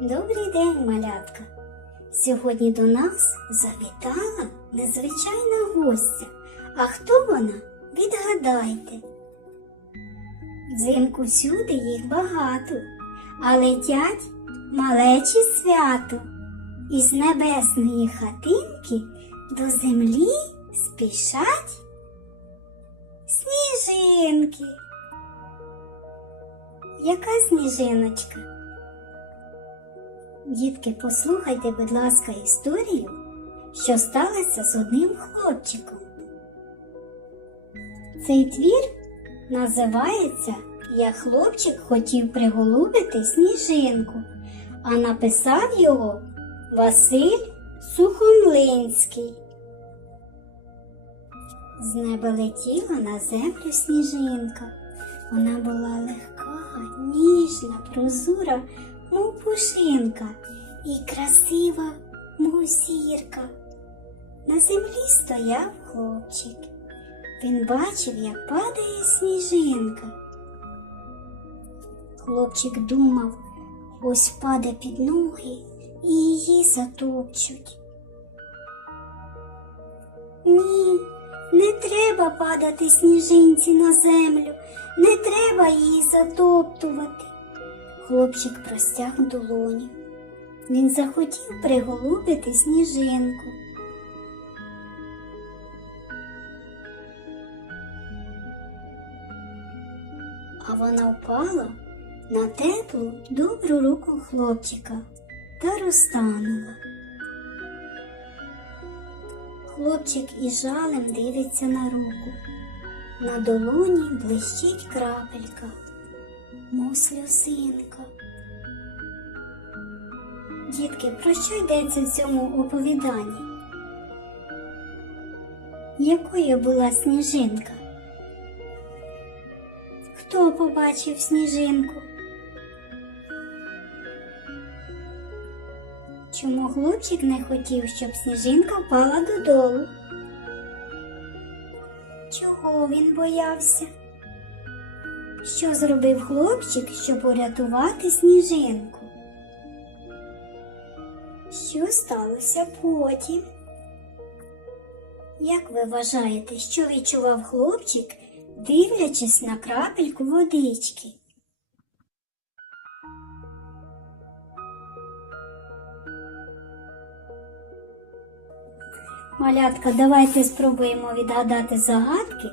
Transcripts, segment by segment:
Добрий день, малятка. Сьогодні до нас завітала незвичайна гостя. А хто вона? Відгадайте. Взимку всюди їх багато, а летять малечі свято. Із небесної хатинки до землі спішать сніжинки. Яка сніжиночка? Дітки, послухайте, будь ласка, історію, що сталося з одним хлопчиком. Цей твір називається Я хлопчик хотів приголубити сніжинку, а написав його Василь Сухомлинський. З неба летіла на землю сніжинка. Вона була легка, ніжна, прозора, пушинка, і красива, мов зірка. На землі стояв хлопчик. Він бачив, як падає сніжинка. Хлопчик думав, ось паде під ноги і її затопчуть. Ні, не треба падати сніжинці на землю, не треба її затоптувати. Хлопчик простяг долоні. Він захотів приголубити сніжинку. А вона впала на теплу, добру руку хлопчика та розтанула. Хлопчик із жалем дивиться на руку. На долоні блищить крапелька, мов сльозинка. Дітки, про що йдеться в цьому оповіданні? Якою була сніжинка? Хто побачив сніжинку? Чому хлопчик не хотів, щоб сніжинка впала додолу? Чого він боявся? Що зробив хлопчик, щоб урятувати сніжинку? Що сталося потім? Як ви вважаєте, що відчував хлопчик, дивлячись на крапельку водички? Малятка, давайте спробуємо відгадати загадки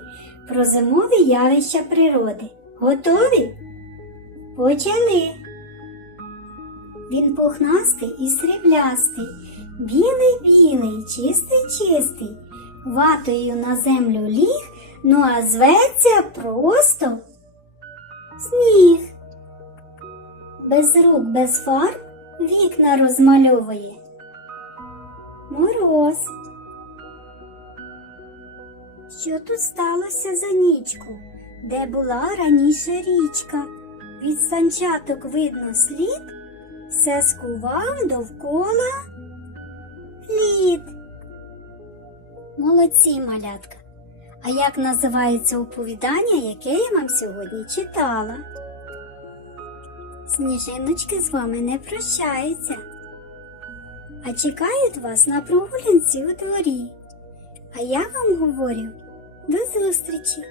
про зимові явища природи. Готові? Почали. Він пухнастий і сріблястий, білий-білий, чистий-чистий, ватою на землю ліг, ну а зветься просто сніг. Без рук, без фарб вікна розмальовує. Мороз. Що тут сталося за нічку, де була раніше річка? Від санчаток видно слід, все скував довкола лід. Молодці, малятка. А як називається оповідання, яке я вам сьогодні читала? Сніжиночки з вами не прощаються, а чекають вас на прогулянці у дворі. А я вам говорю до зустрічі!